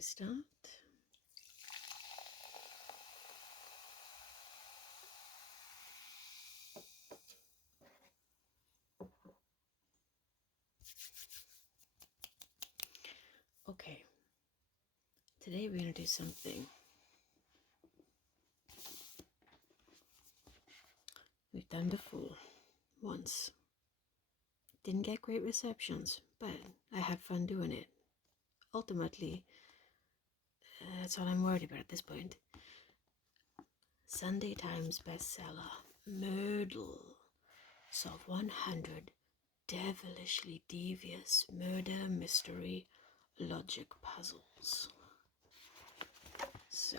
we start? Okay, today we're going to do something we've done before, once. Didn't get great receptions, but I had fun doing it. Ultimately, that's all I'm worried about at this point. Sunday Times bestseller, Murdle. Solve 100 devilishly devious murder mystery logic puzzles. So,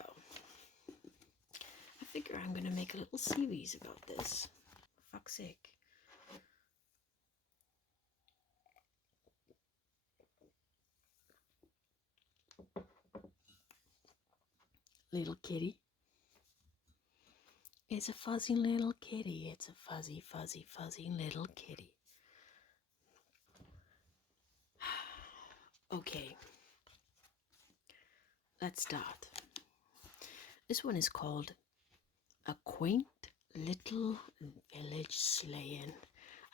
I figure I'm going to make a little series about this. For fuck's sake. Little kitty. It's a fuzzy little kitty. It's a fuzzy, fuzzy, fuzzy little kitty. Okay. Let's start. This one is called A Quaint Little Village Slaying.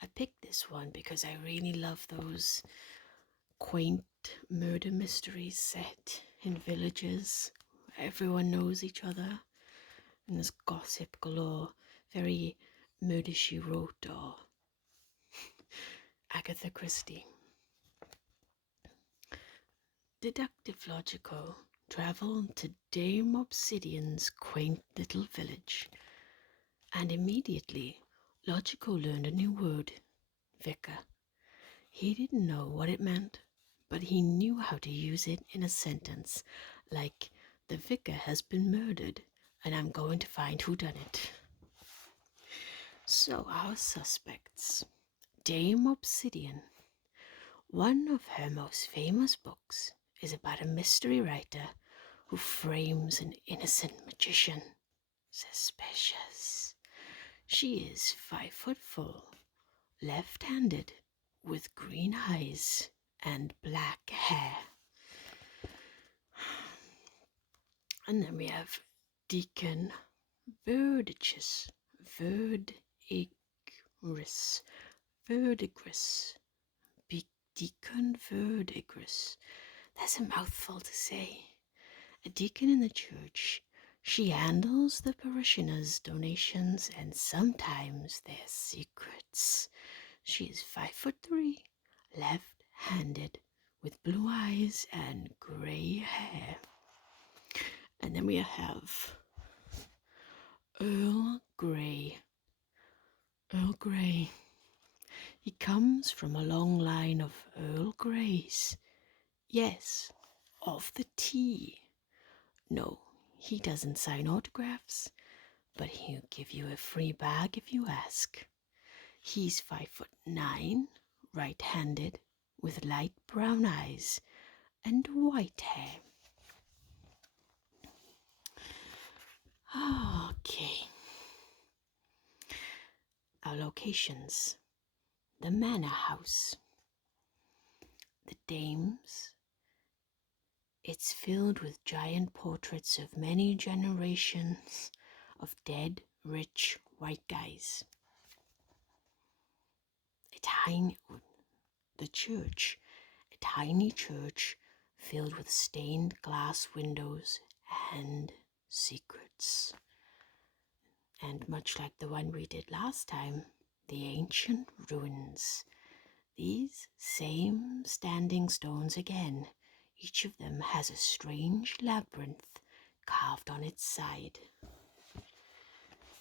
I picked this one because I really love those quaint murder mysteries set in villages. Everyone knows each other. And there's gossip galore. Very Murder, She Wrote or Agatha Christie. Deductive logical travel to Dame Obsidian's quaint little village. And immediately, Logical learned a new word, vicar. He didn't know what it meant, but he knew how to use it in a sentence, like, the vicar has been murdered, and I'm going to find who done it. So our suspects, Dame Obsidian. One of her most famous books is about a mystery writer who frames an innocent magician. Suspicious. She is 5'4", left-handed, with green eyes and black hair. And then we have Deacon Verdigris. Deacon Verdigris. That's a mouthful to say. A deacon in the church. She handles the parishioners' donations and sometimes their secrets. She is 5'3", left-handed, with blue eyes and grey hair. And then we have Earl Grey. Earl Grey. He comes from a long line of Earl Greys. Yes, of the tea. No, he doesn't sign autographs, but he'll give you a free bag if you ask. He's 5'9", right-handed, with light brown eyes and white hair. Okay. Our locations. The manor house. The dames. It's filled with giant portraits of many generations of dead, rich, white guys. The church. A tiny church filled with stained glass windows and secrets. And much like the one we did last time, the ancient ruins. These same standing stones again. Each of them has a strange labyrinth carved on its side.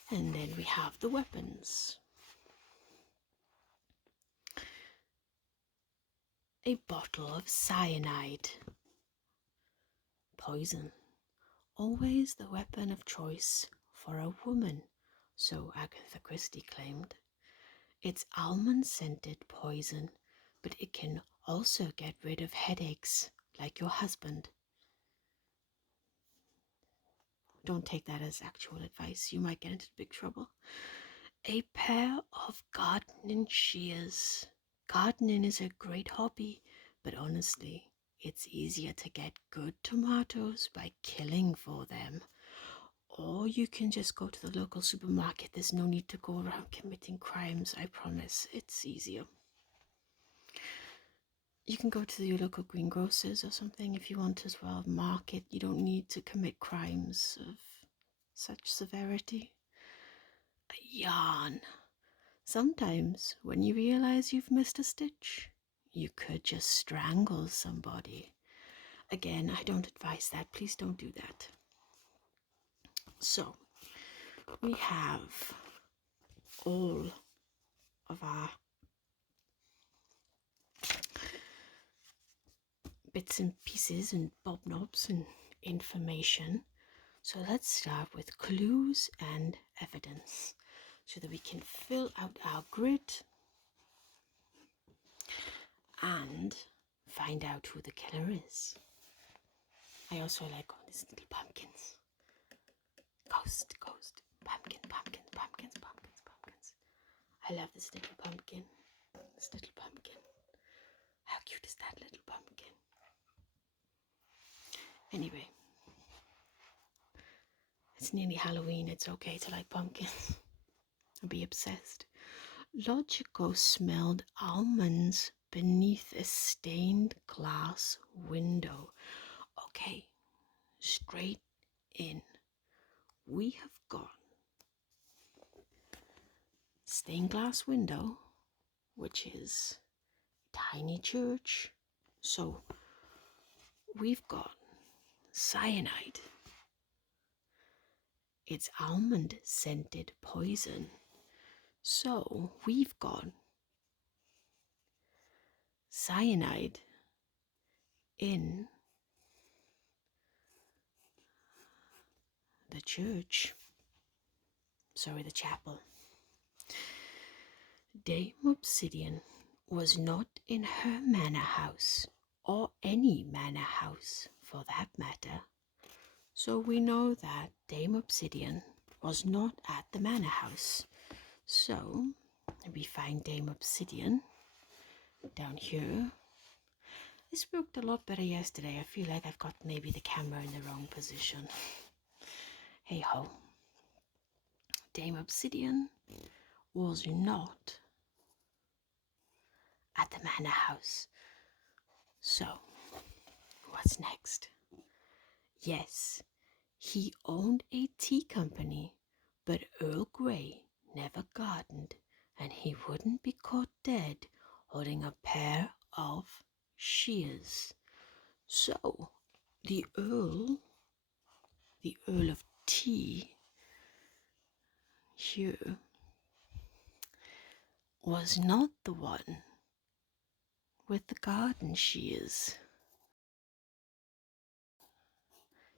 And then we have the weapons. A bottle of cyanide. Poison. Always the weapon of choice for a woman, so Agatha Christie claimed. It's almond-scented poison, but it can also get rid of headaches, like your husband. Don't take that as actual advice. You might get into big trouble. A pair of gardening shears. Gardening is a great hobby, but honestly, it's easier to get good tomatoes by killing for them. Or you can just go to the local supermarket. There's no need to go around committing crimes, I promise. It's easier. You can go to your local greengrocers or something if you want as well. Market. You don't need to commit crimes of such severity. A yarn. Sometimes when you realize you've missed a stitch, you could just strangle somebody. Again, I don't advise that. Please don't do that. So, we have all of our bits and pieces and bob knobs and information. So let's start with clues and evidence so that we can fill out our grid and find out who the killer is. I also like all these little pumpkins. Ghost, pumpkin, pumpkins. I love this little pumpkin. How cute is that little pumpkin? Anyway, it's nearly Halloween. It's okay to like pumpkins. I'll be obsessed. Logico smelled almonds beneath a stained glass window. Okay, straight in. We have got stained glass window, which is tiny church. So we've got cyanide. It's almond scented poison. So we've got cyanide in the church. Sorry, the chapel. Dame Obsidian was not in her manor house, or any manor house for that matter. So we know that Dame Obsidian was not at the manor house. So we find Dame Obsidian down here. This worked a lot better yesterday. I feel like I've got maybe the camera in the wrong position. Hey ho. Dame Obsidian was not at the manor house. So, what's next? Yes, he owned a tea company, but Earl Grey never gardened, and he wouldn't be caught dead holding a pair of shears. So, the Earl of Tea here was not the one with the garden shears.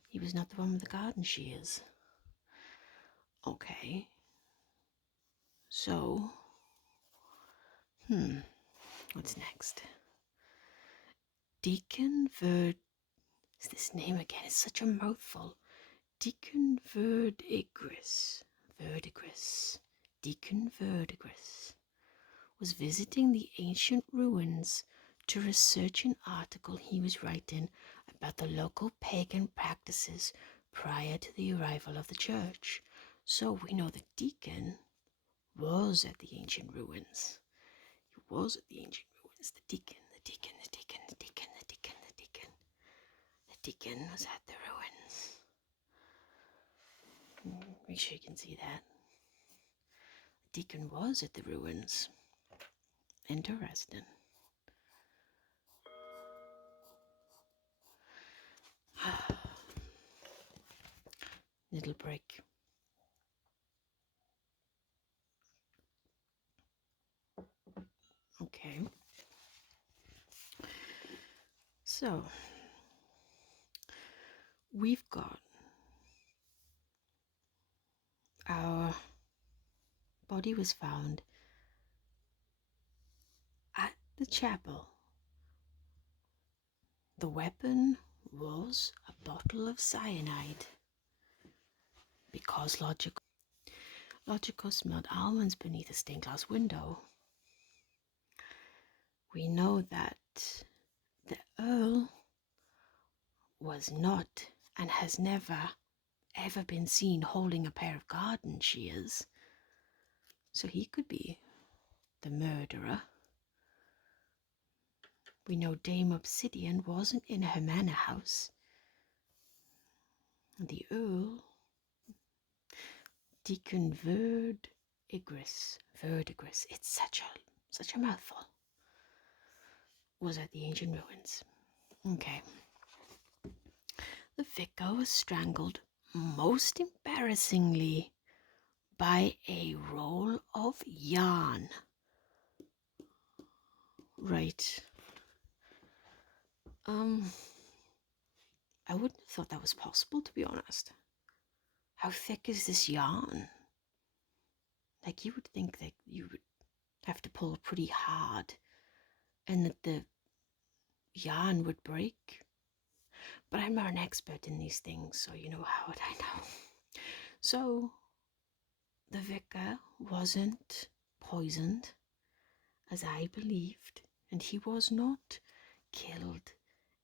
He was not the one with the garden shears. Okay. So, what's next? Deacon Verd... Is this name again? It's such a mouthful. Deacon Verdigris. Deacon Verdigris was visiting the ancient ruins to research an article he was writing about the local pagan practices prior to the arrival of the church. So we know the deacon was at the ancient ruins. He was at the ancient ruins. The deacon was at the ruins. Make sure you can see that. The deacon was at the ruins. Interesting. Little break. Okay. So, we've got our body was found at the chapel. The weapon was a bottle of cyanide because Logico smelled almonds beneath a stained glass window. We know that the Earl was not and has never ever been seen holding a pair of garden shears. So he could be the murderer. We know Dame Obsidian wasn't in her manor house. The Earl, Deacon Verdigris, it's such a mouthful, was at the ancient ruins. Okay. The vicar was strangled, most embarrassingly, by a roll of yarn. Right. I wouldn't have thought that was possible, to be honest. How thick is this yarn? Like, you would think that you would have to pull pretty hard and that the yarn would break. But I'm not an expert in these things, so how would I know? So, the vicar wasn't poisoned, as I believed, and he was not killed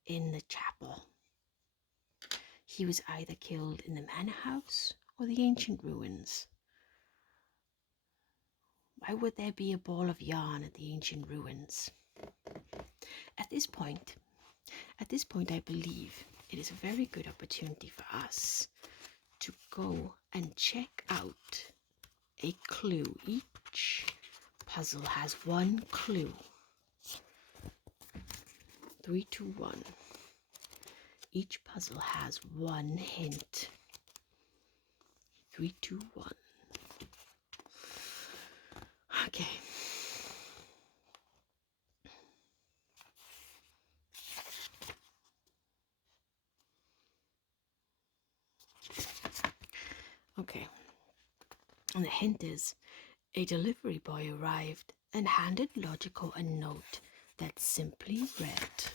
in the chapel. He was either killed in the manor house or the ancient ruins. Why would there be a ball of yarn at the ancient ruins? At this point, I believe it is a very good opportunity for us to go and check out a clue. Each puzzle has one clue. 3, 2, 1. Each puzzle has one hint. 3, 2, 1. Okay. Okay. And the hint is, a delivery boy arrived and handed Logical a note that simply read,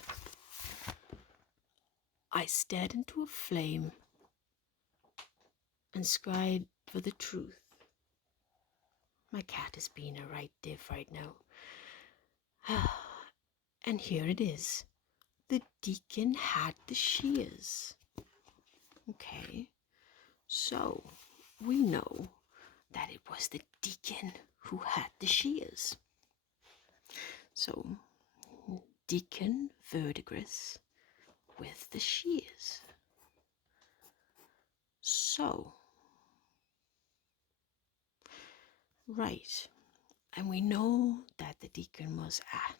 I stared into a flame and cried for the truth. My cat is being a right div right now. And here it is. The deacon had the shears. Okay, so we know that it was the deacon who had the shears. So, Deacon Verdigris with the shears. So, right, and we know that the deacon was at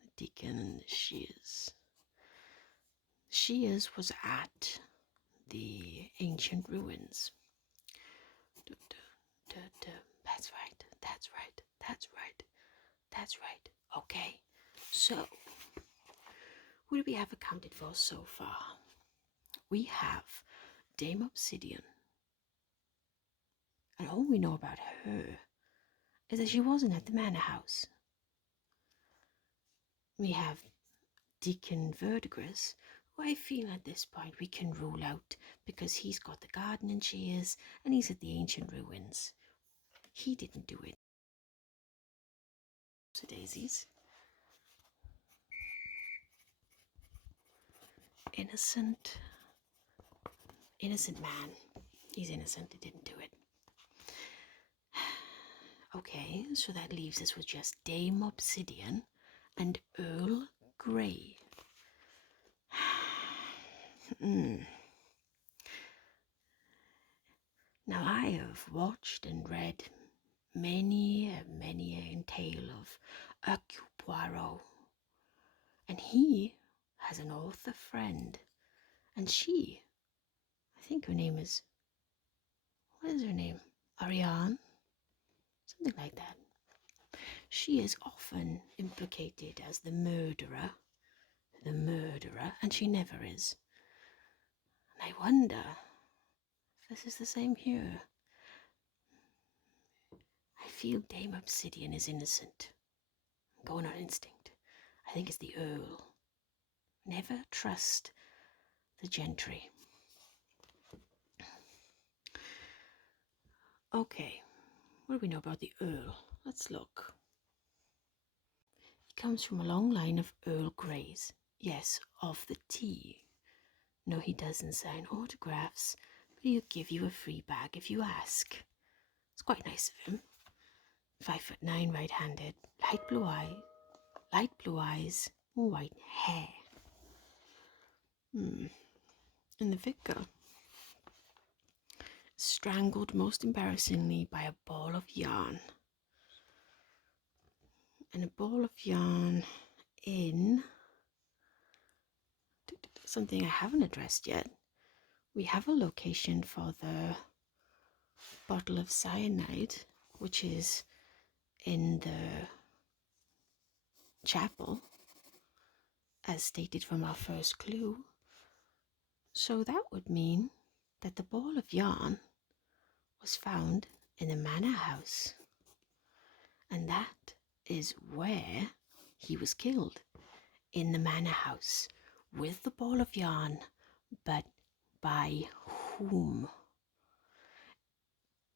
the deacon and the shears. Shears was at the ancient ruins. That's right. Okay, so what do we have accounted for so far? We have Dame Obsidian, and all we know about her is that she wasn't at the manor house. We have Deacon Verdigris, who I feel at this point we can rule out because he's got the garden and shears and he's at the ancient ruins. He didn't do it. So daisies. Innocent man. He's innocent, he didn't do it. Okay, so that leaves us with just Dame Obsidian and Earl Grey. Now I have watched and read many a tale of Hercule Poirot, and he has an author friend, and she, I think her name is, what is her name? Ariane? Something like that. She is often implicated as the murderer, and she never is. And I wonder if this is the same here. I feel Dame Obsidian is innocent. I'm going on instinct. I think it's the Earl. Never trust the gentry. Okay, what do we know about the Earl? Let's look. He comes from a long line of Earl Greys. Yes, of the tea. No, he doesn't sign autographs, but he'll give you a free bag if you ask. It's quite nice of him. 5'9", right-handed, light blue eyes, white hair. And the vicar, strangled most embarrassingly by a ball of yarn. And a ball of yarn in something I haven't addressed yet. We have a location for the bottle of cyanide, which is in the chapel, as stated from our first clue. So that would mean that the ball of yarn was found in the manor house. And that is where he was killed, in the manor house, with the ball of yarn. But by whom?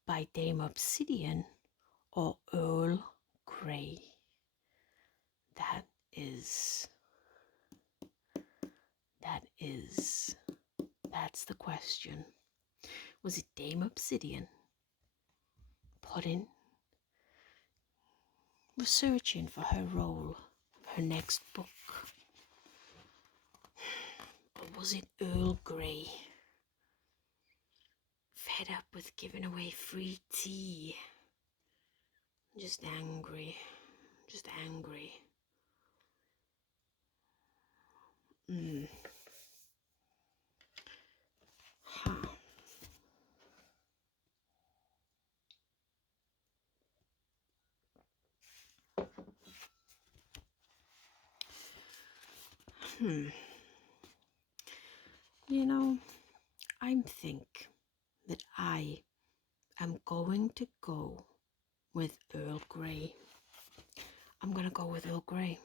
By Dame Obsidian or Earl Grey? That's the question. Was it Dame Obsidian researching for her role, her next book? Or was it Earl Grey, fed up with giving away free tea? Just angry. Huh. You know, I think that I am going to go with Earl Grey. I'm going to go with Earl Grey.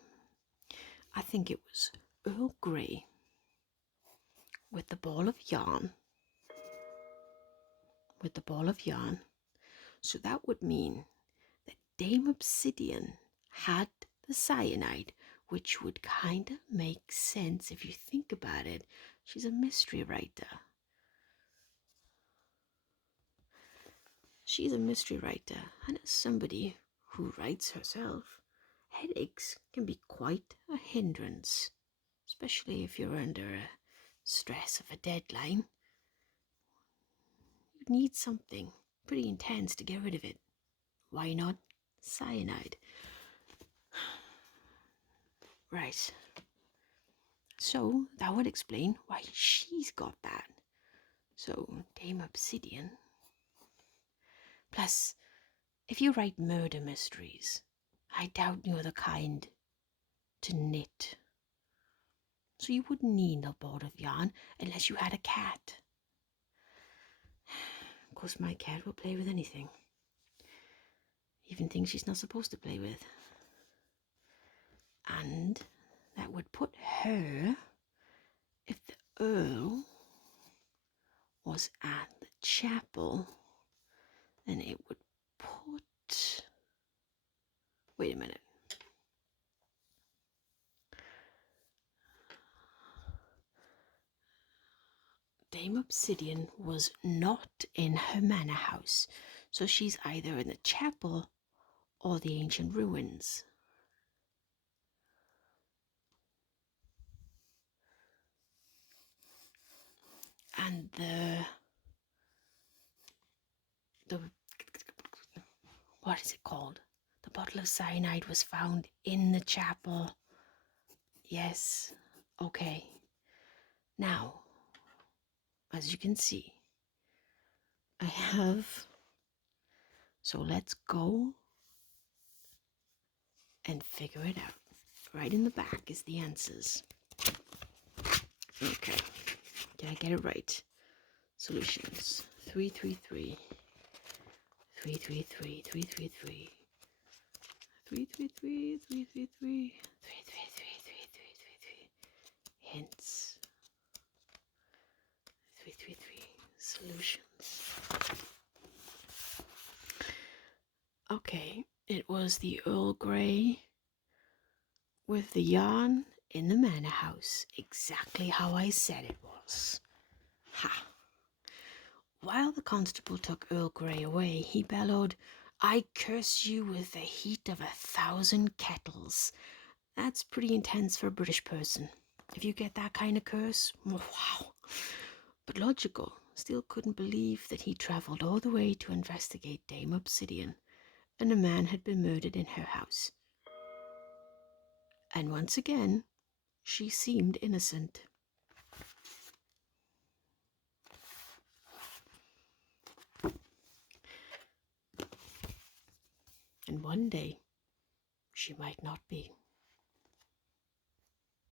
I think it was Earl Grey with the ball of yarn. So that would mean that Dame Obsidian had the cyanide, which would kind of make sense if you think about it. She's a mystery writer. And as somebody who writes herself, headaches can be quite a hindrance, especially if you're under a stress of a deadline. You need something pretty intense to get rid of it. Why not cyanide? Right. So that would explain why she's got that. So Dame Obsidian. Plus, if you write murder mysteries, I doubt you're the kind to knit. So you wouldn't need a ball of yarn unless you had a cat. Of course, my cat will play with anything. Even things she's not supposed to play with. And that would put her, if the Earl was at the chapel, then it would put... Wait a minute. Dame Obsidian was not in her manor house, so she's either in the chapel or the ancient ruins. And the what is it called? The bottle of cyanide was found in the chapel. Yes. Okay. Now, as you can see, I have... So let's go and figure it out. Right in the back is the answers. Okay. Did I get it right? Solutions. 333. 333. 333. 333. 333. 333. Hints. 333. Solutions. Okay, it was the Earl Grey with the yarn in the manor house, exactly how I said it was. Ha! While the constable took Earl Grey away, he bellowed, "I curse you with the heat of 1,000 kettles." That's pretty intense for a British person. If you get that kind of curse, wow. But Logical still couldn't believe that he travelled all the way to investigate Dame Obsidian, and a man had been murdered in her house. And once again, she seemed innocent. And one day, she might not be.